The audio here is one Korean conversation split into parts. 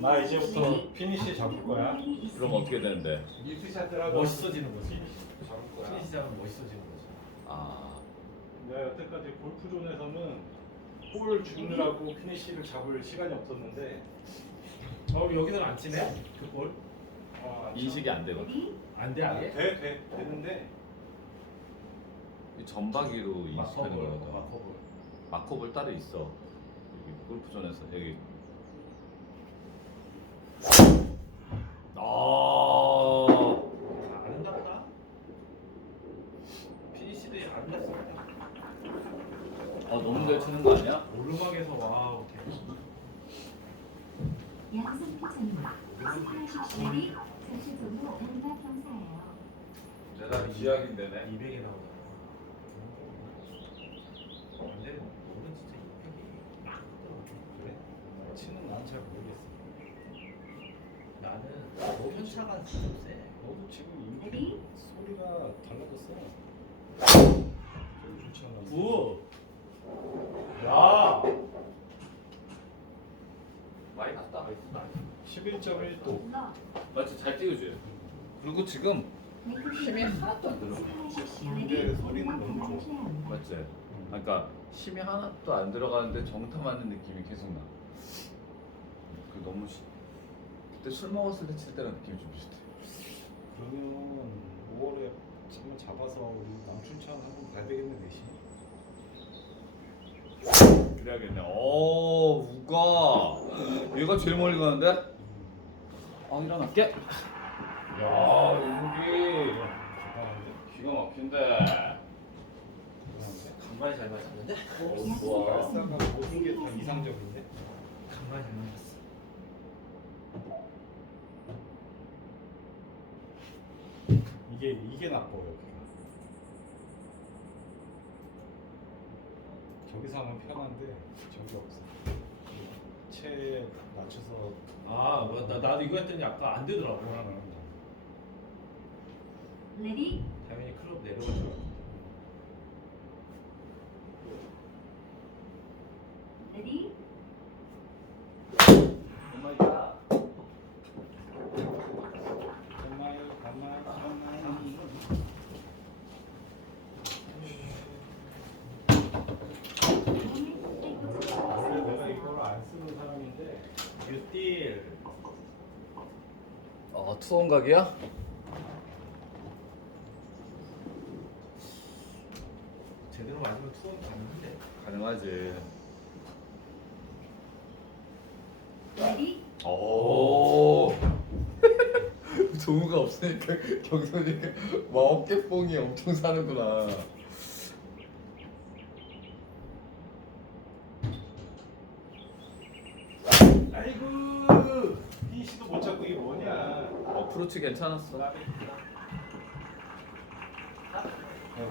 나 이제부터 피니시 잡을 거야. 그럼 어떻게 되는데? 밀크샷을 하고 멋있어지는 거지. 잡을 거야. 피니시 잡으면 멋있어지는 거지. 아 내가 여태까지 골프존에서는 볼 주느라고 피니시를 잡을 시간이 없었는데 어 여기는 안 치네? 그 볼? 아, 인식이 안 되거든. 안 돼, 아, 아예? 돼, 돼, 되는데 이 전박이로 인식하는 거거든. 마커볼. 마커볼 따로 있어. 여기 골프존에서 여기. 아 아, 아름답다. 피니시도 아름답습니다. 아, 너무 잘 치는 거 아니야? 오르막에서 와우. 대박. 양성 피처입니다. 스타일십시오. 전체적으로 단박 경사예요. 대단히 이야기인데네. 200에 나오잖아. 근데 오른 진짜 200이 그래? 치는 난 잘 모르겠어. 나는 너 편차가 진짜 세. 너도 지금 인기 소리가 달라졌어. 소리 좋지 않아. 구. 야. 많이 났다. 11.1도. 러 맞지? 잘 찍어줘요. 그리고 지금 힘이 하나도 안 들어. 근데 소리는 너무 좋아. 맞지? 그러니까 힘이 하나도 안 들어가는데 정타 맞는 느낌이 계속 나. 그 너무 시... 그때 술 먹었을 때 칠 때랑 느낌이 좀 비슷해. 그러면 5월에 한번 잡아서 우리 남춘천 한번 가야 되겠네 내심. 그래야겠네. 오 우가 얘가 제일 멀리 가는데? 아 일어날게. 야 여기? 기가 막힌데. 간만에 잘 맞았는데? 어, 좋아. 발사가 모든 게 다 이상적인데? 간만에 잘 맞았어. 이게 이게 나빠요. 저기서 하면 편한데 저기 없어. 채 맞춰서 아, 뭐, 나, 나도 이거 했더니 아까 안 되더라고. 레디 당연히 클럽 알았는데. 레디 오마이갓. 가만히 가만히 가만히. 원래 내가 이걸 안 쓰는 사람인데 뉴딜. 어 투혼각이야? 제대로 맞으면 투어 가능한데. 가능하지. 레디 오. 조무가 없으니까 경선이가 와 어깨뽕이 엄청 사는구나. 아이고 이 씨도 못 잡고 이게 뭐냐 어프로치 괜찮았어. 야,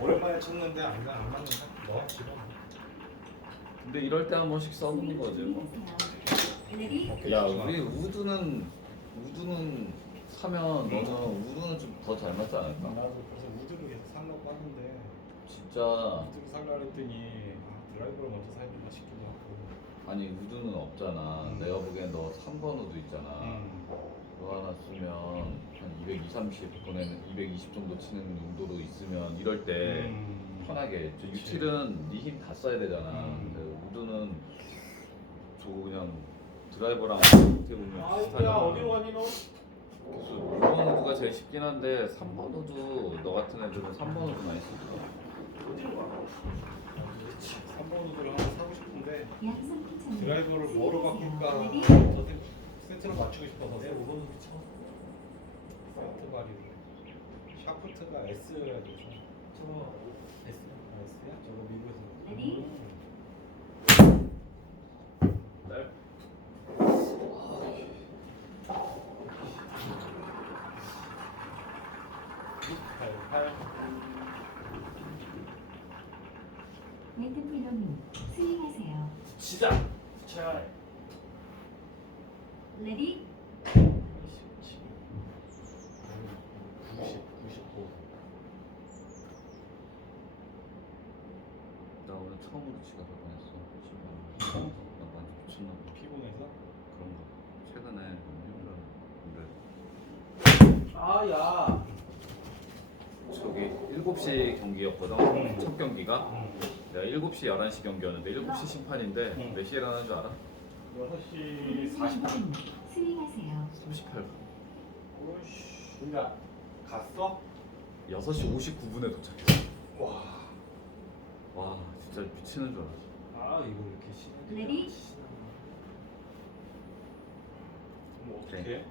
오랜만에 쳤는데 안, 안 맞는다 너 지금 근데 이럴 때 한 번씩 써보는 거지 뭐. 야. 우리 우드는 우드는 사면 너는 우드는 좀 더 잘 맞지 않을까? 나도 그래서 우드를 계속 살려고 하는데 진짜 우드를 살려 했더니 아, 드라이버를 먼저 사야 되나 싶기도 하고 아니 우드는 없잖아. 음. 내가 보기엔 너 3번 우드 있잖아. 음. 그거 하나 쓰면 한 220, 30 보내는 220 정도 치는 용도로 있으면 이럴 때 음. 편하게 저. 유틸은 네 힘 다 써야 되잖아. 음. 근데 우드는 저거 그냥 드라이버랑 어떻게 보면 아이고야 비슷하잖아. 어디로 가니 너? 그래서 2번 우드가 제일 쉽긴 한데 3번 우드 너 같은 애들은 3번 우드 많이 쓰더라. 어디로 가? 3번 우드를 하나 사고 싶은데. 드라이버를 뭐로 바꿀까 레디 저 세- 세트를 맞추고 싶어서 내 오버는 미쳐. 세트 발이 샤프트가 S여야 돼서 시작. 자. 레디 90, 95. 나 오늘 처음으로 지각을 보냈어. 지금 나 많이 미쳤나 봐. 피곤해서? 그런가. 최근에 너무 힘들어. 근데 아야. 저기 7시 경기였거든. 음. 첫 경기가. 응. 내가 7시 11시 경기였는데 7시 심판인데 음. 몇 시에 일어나는 줄 알아? 6시 40분. 스윙하세요. 38분. 오이씨. 그러니까 갔어? 6시 59분에 도착했어. 와. 와 진짜 미치는 줄 알았어. 아 이거 이렇게 시. 레디? 그럼 어떻게 오케이. 해?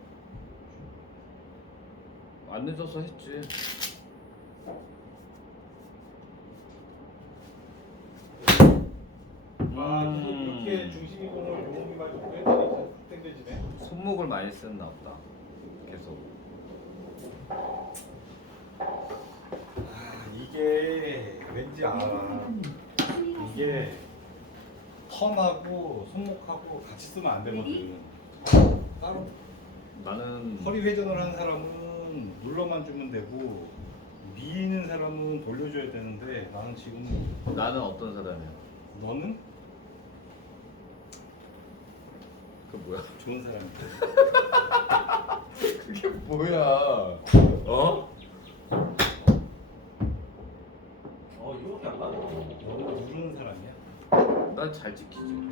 안 늦어서 했지. 아, 음. 이렇게 중심 좀 땡겨지네. 손목을 많이 쓰나 보다. 계속. 아, 이게 왠지. 스윙하세요. 이게 턴하고 손목하고 같이 쓰면 안 되거든. 따로 나는 허리 회전을 하는 사람은 눌러만 주면 되고 미는 사람은 돌려줘야 되는데 나는 지금 나는 어떤 사람이야? 너는 그 뭐야? 좋은 사람이야. 그게 뭐야? 어? 어 이거밖에 안 가. 너는 누르는 사람이야. 난 잘 지키지.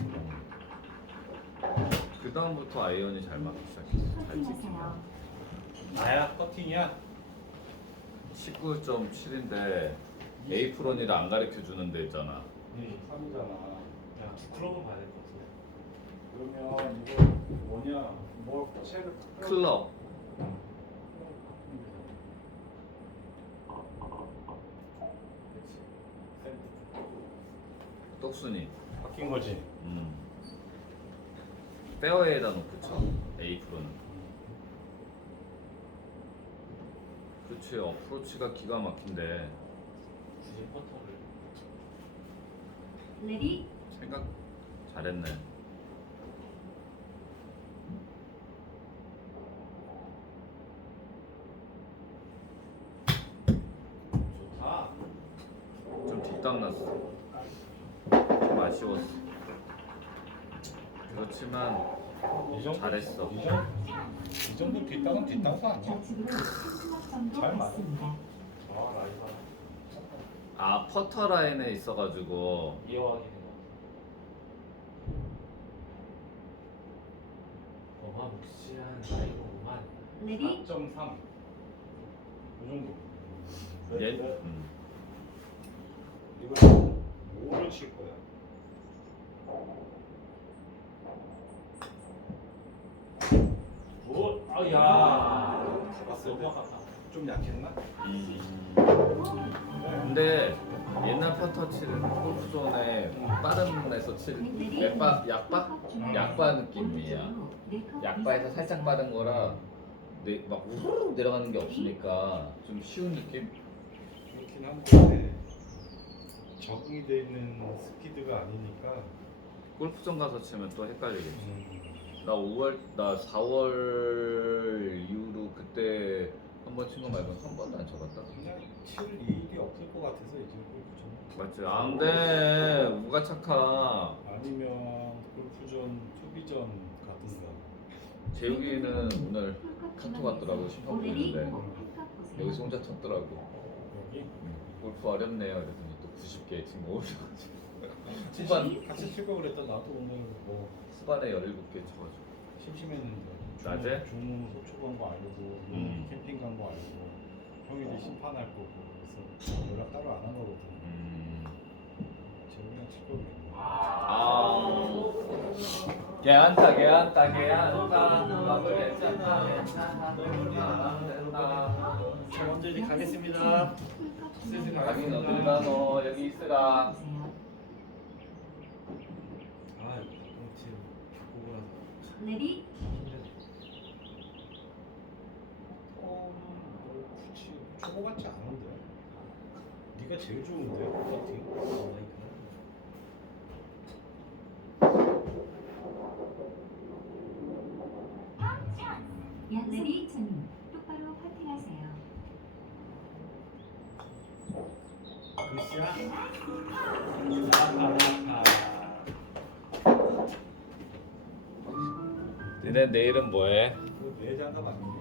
그 다음부터 아이언이 잘 맞기 시작했어. 잘. 커팅하세요. 나야 커팅이야. 19.7인데 A 프론이라 안 가르쳐 주는 데 있잖아. 23이잖아. 야 클럽은 봐야 될것 같은데. 그러면 이거 뭐냐? 뭐 채를 클럽. 떡순이. 바뀐 거지. 음. 페어웨이에다 놓고 쳐. A 프로는. 그렇지. 어프로치가 기가 막힌데. 레디? 생각 잘했네. 좋다. 났어. 좀 아쉬웠어. 그렇지만 이 정도 잘했어. 이 정도 이 정도 뒷땅은 뒷땅도 아니야. 좌측으로 3초각 정도 잘 맞아. 아 라이가 아 퍼터 라인에 있어가지고 이어하게. 어마무시한. 레디? 4.3. 이 정도. 얘 음. 이거 5를 칠 거야. 오, 아야. 봤을 너무 때? 아깝다. 좀 약했나? 음. 근데 옛날 퍼터 치는 골프존에 빠른 에서 치는 약바 약바 약바 느낌이야. 약바에서 살짝 빠른 거라 내, 막 우르르 내려가는 게 없으니까 좀 쉬운 느낌. 그렇긴 한데 적응이 돼 있는 스피드가 아니니까. 골프존 가서 치면 또 헷갈리겠지. 음, 나 5월 나 4월 이후로 그때 한 번 친 거 말고 한 번도 안 쳐봤다. 그냥 칠 일이 없을 것 같아서 이제 골프존. 맞지? 안 돼 우가 착하. 아니면 골프존, 투비전 가든가. 재욱이는 오늘 카톡 왔더라고 심판 보는데 여기서 혼자 쳤더라고. 여기 음, 골프 어렵네요. 그랬더니 또 90개 지금 올려가지고 후반 같이 칠거 그랬다. 나도 오늘 뭐 후반에 17개 쳐가지고. 심심했는데. 낮에? 중무 소초 간거 알고, 음. 캠핑 간 거 알고, 형이 이제 심판할 거고 그래서 연락 따로 안 한 거거든. 음. 재훈이랑 칠 거겠네. 아. 개한다 개한다 개한다 밥을 했잖아 괜찮아 너무 된다 자 먼저 이제 가겠습니다. 가긴 어딜 가노 여기 있으라 아 이거 지금 나서 레디? 힘드네. 어, 뭐 굳이 초보 같지 않은데. 네가 제일 좋은데. 어, 라이가. 야, 레디? 천님 똑바로 커팅하세요. 굿샷. 아아아. 니네 내일은 뭐해? 그 내장갑 아니니?